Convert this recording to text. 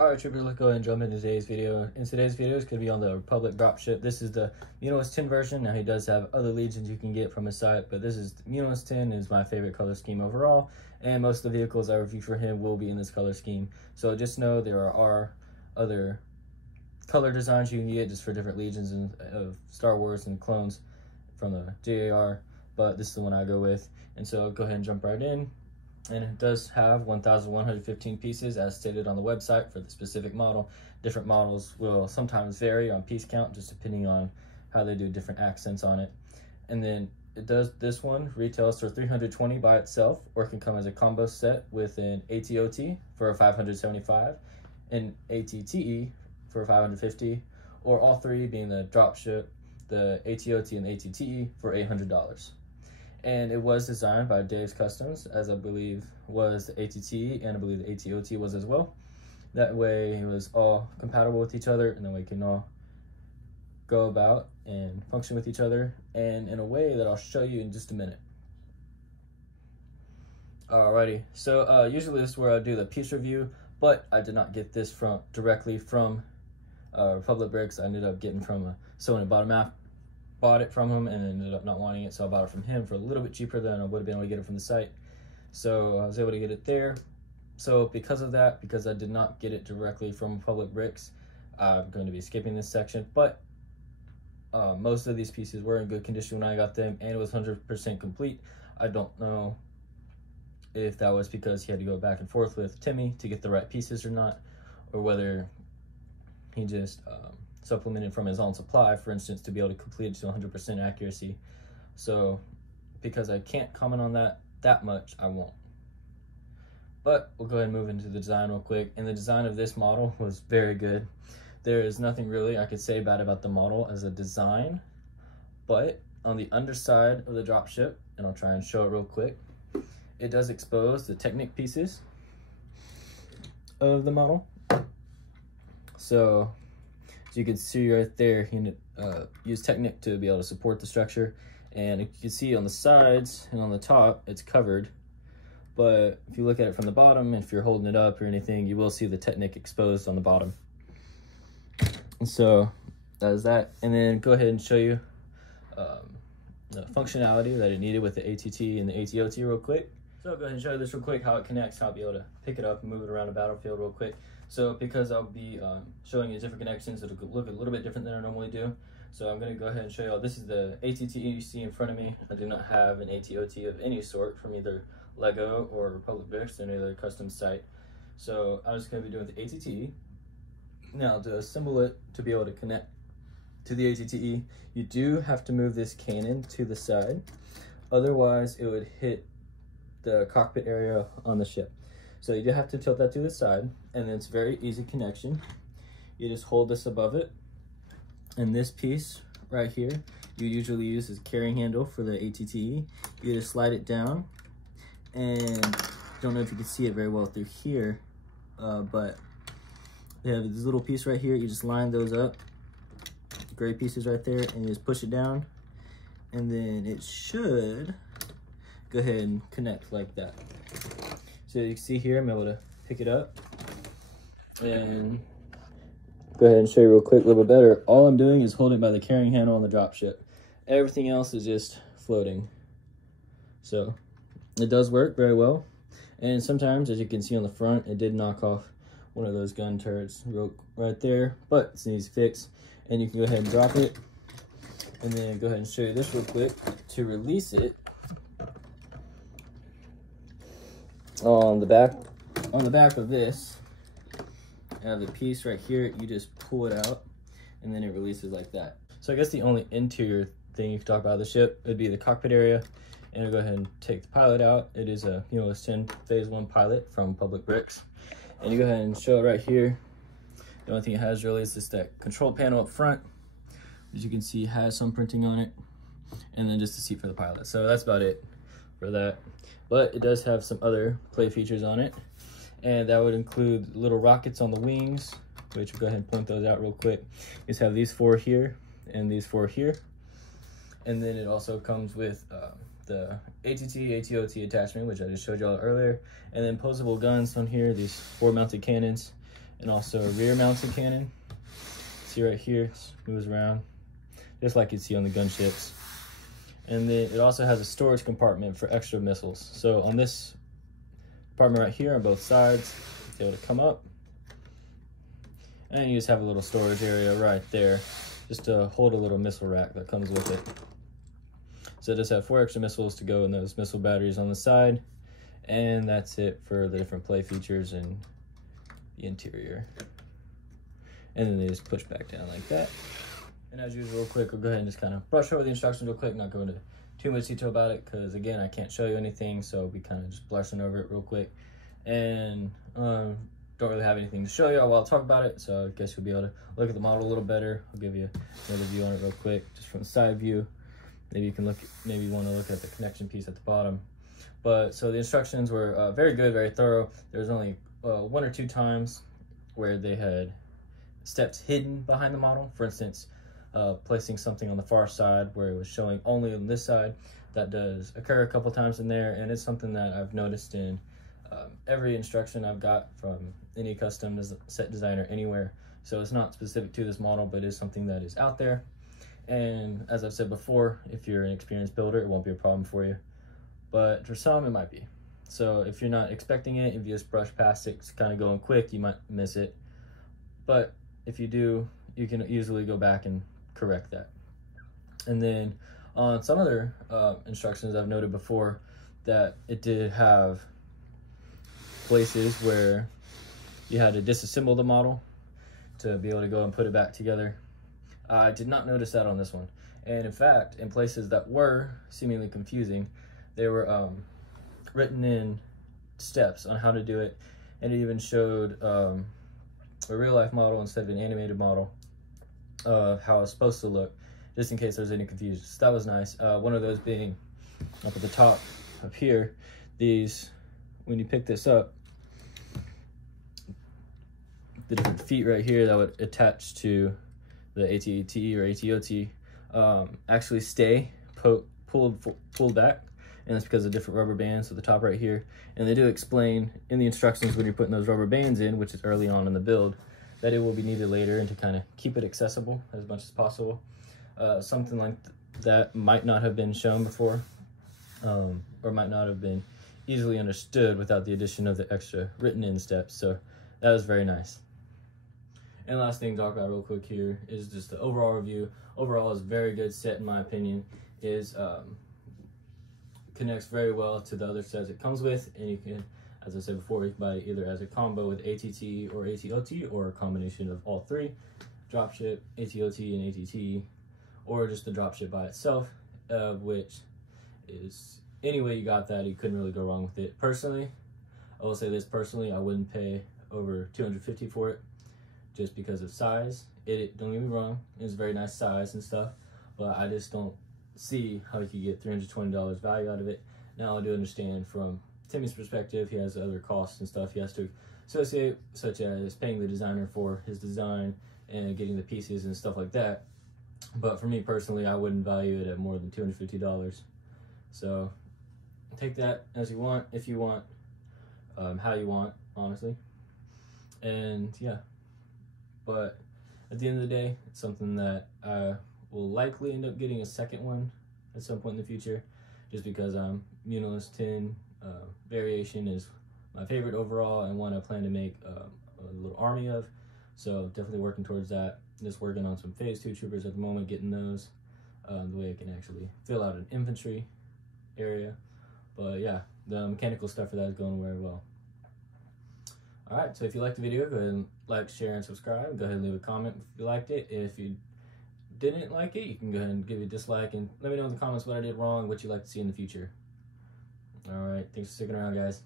Alright troopers, let's go ahead and jump into today's video. In today's video, it's going to be on the Republic Dropship. This is the Muunulist 10 version. Now he does have other legions you can get from his site, but this is Muunulist 10 is my favorite color scheme overall, and most of the vehicles I review for him will be in this color scheme. So just know there are other color designs you can get just for different legions of Star Wars and clones from the JAR, but this is the one I go with. And so I'll go ahead and jump right in. And it does have 1,115 pieces as stated on the website for the specific model. Different models will sometimes vary on piece count just depending on how they do different accents on it. And then this one retails for $320 by itself, or it can come as a combo set with an ATOT for $575, an ATTE for $550, or all three being the dropship, the ATOT and the ATTE for $800. And it was designed by Dave's Customs, as I believe was the ATT, and I believe the ATOT was as well. That way it was all compatible with each other, and then we can all go about and function with each other, and in a way that I'll show you in just a minute. Alrighty, so usually this is where I do the piece review, but I did not get this directly from Republic Bricks. I ended up getting from someone who bought it from him and ended up not wanting it, so I bought it from him for a little bit cheaper than I would have been able to get it from the site. So I was able to get it there. So because of that, because I did not get it directly from Republic Bricks, I'm going to be skipping this section, but most of these pieces were in good condition when I got them, and it was 100% complete. I don't know if that was because he had to go back and forth with Timmy to get the right pieces or not, or whether he just supplemented from his own supply, for instance, to be able to complete it to 100% accuracy. So because I can't comment on that much, I won't. But we'll go ahead and move into the design real quick. And the design of this model was very good. There is nothing really I could say bad about the model as a design, but on the underside of the dropship, and I'll try and show it real quick, it does expose the Technic pieces of the model. So as you can see right there, you use Technic to be able to support the structure, and you can see on the sides and on the top it's covered, but if you look at it from the bottom, if you're holding it up or anything, you will see the Technic exposed on the bottom. And so that is that. And then go ahead and show you the functionality that it needed with the ATT and the ATOT real quick. So I'll go ahead and show you this real quick, how it connects, how I'll be able to pick it up and move it around the battlefield real quick. So because I'll be showing you different connections, it'll look a little bit different than I normally do. So I'm going to go ahead and show you all. This is the ATT you see in front of me. I do not have an ATOT of any sort from either Lego or Republic Bricks or any other custom site. So I'm just going to be doing the ATT. Now to assemble it to be able to connect to the ATTE, you do have to move this cannon to the side. Otherwise it would hit the cockpit area on the ship. So you do have to tilt that to the side, and then it's very easy connection. You just hold this above it, and this piece right here you usually use as a carrying handle for the ATTE. You just slide it down, and don't know if you can see it very well through here, but they have this little piece right here. You just line those up, gray pieces right there, and you just push it down, and then it should go ahead and connect like that. So you can see here, I'm able to pick it up and go ahead and show you real quick, a little bit better. All I'm doing is holding by the carrying handle on the dropship. Everything else is just floating. So it does work very well. And sometimes, as you can see on the front, it did knock off one of those gun turrets right there, but it's an easy fix. And you can go ahead and drop it. And then go ahead and show you this real quick. To release it, on the back of this, I have the piece right here. You just pull it out, and then it releases like that. So I guess the only interior thing you can talk about the ship would be the cockpit area. And I'll go ahead and take the pilot out. It is a Muunulist 10 Phase 1 pilot from Republic Bricks. And you go ahead and show it right here. The only thing it has really is just that control panel up front. As you can see, it has some printing on it. And then just a seat for the pilot. So that's about it for that. But it does have some other play features on it, and that would include little rockets on the wings, which we'll go ahead and point those out real quick. You just have these four here and these four here, and then it also comes with the ATT, ATOT attachment, which I just showed y'all earlier, and then posable guns on here, these 4 mounted cannons, and also a rear mounted cannon. See right here, it moves around just like you'd see on the gunships. And then it also has a storage compartment for extra missiles. So on this compartment right here on both sides, it's able to come up, and you just have a little storage area right there just to hold a little missile rack that comes with it. So it does have 4 extra missiles to go in those missile batteries on the side, and that's it for the different play features and the interior. And then they just push back down like that. And as usual, real quick, I'll go ahead and just kind of brush over the instructions real quick, not go into too much detail about it, because again, I can't show you anything, so I'll be kind of just blushing over it real quick. And don't really have anything to show you while I'll talk about it, so I guess you'll be able to look at the model a little better. I'll give you another view on it real quick, just from the side view. Maybe you can look, maybe you want to look at the connection piece at the bottom. But so the instructions were very good, very thorough. There's only 1 or 2 times where they had steps hidden behind the model. For instance, placing something on the far side where it was showing only on this side. That does occur a couple times in there, and it's something that I've noticed in every instruction I've got from any custom set designer anywhere. So it's not specific to this model, but it is something that is out there. And as I've said before, if you're an experienced builder, it won't be a problem for you. But for some, it might be. So if you're not expecting it, if you just brush past it, it's kind of going quick, you might miss it. But if you do, you can easily go back and correct that. And then on some other instructions I've noted before that it did have places where you had to disassemble the model to be able to go and put it back together. I did not notice that on this one. And in fact, in places that were seemingly confusing, they were written in steps on how to do it. And it even showed a real life model instead of an animated model of how it's supposed to look, just in case there's any confusion. So that was nice. One of those being up at the top up here, these, when you pick this up, the different feet right here that would attach to the ATAT or ATOT actually stay pulled back, and that's because of different rubber bands at the top right here. And they do explain in the instructions when you're putting those rubber bands in, which is early on in the build, that it will be needed later, and to kind of keep it accessible as much as possible. Something like that might not have been shown before, or might not have been easily understood without the addition of the extra written in steps. So that was very nice. And last thing to talk about real quick here is just the overall review. Overall is a very good set in my opinion. Is connects very well to the other sets it comes with, and you can, as I said before, you can buy it either as a combo with ATT or ATOT, or a combination of all 3, dropship, ATOT, and ATT, or just the dropship by itself, which is, any way you got that, you couldn't really go wrong with it. Personally, I will say this, personally, I wouldn't pay over $250 for it, just because of size. Don't get me wrong, it's a very nice size and stuff, but I just don't see how you could get $320 value out of it. Now I do understand from Timmy's perspective, he has other costs and stuff he has to associate, such as paying the designer for his design and getting the pieces and stuff like that. But for me personally, I wouldn't value it at more than $250. So take that as you want, if you want, how you want, honestly. And yeah, but at the end of the day, it's something that I will likely end up getting a second one at some point in the future, just because Muunulist 10 variation is my favorite overall, and one I plan to make a little army of. So definitely working towards that. Just working on some phase 2 troopers at the moment, getting those the way I can actually fill out an infantry area. But yeah, the mechanical stuff for that is going very well. Alright, so if you liked the video, go ahead and like, share, and subscribe. Go ahead and leave a comment if you liked it. If you didn't like it, you can go ahead and give it a dislike, and let me know in the comments what I did wrong, what you'd like to see in the future. Alright, thanks for sticking around, guys.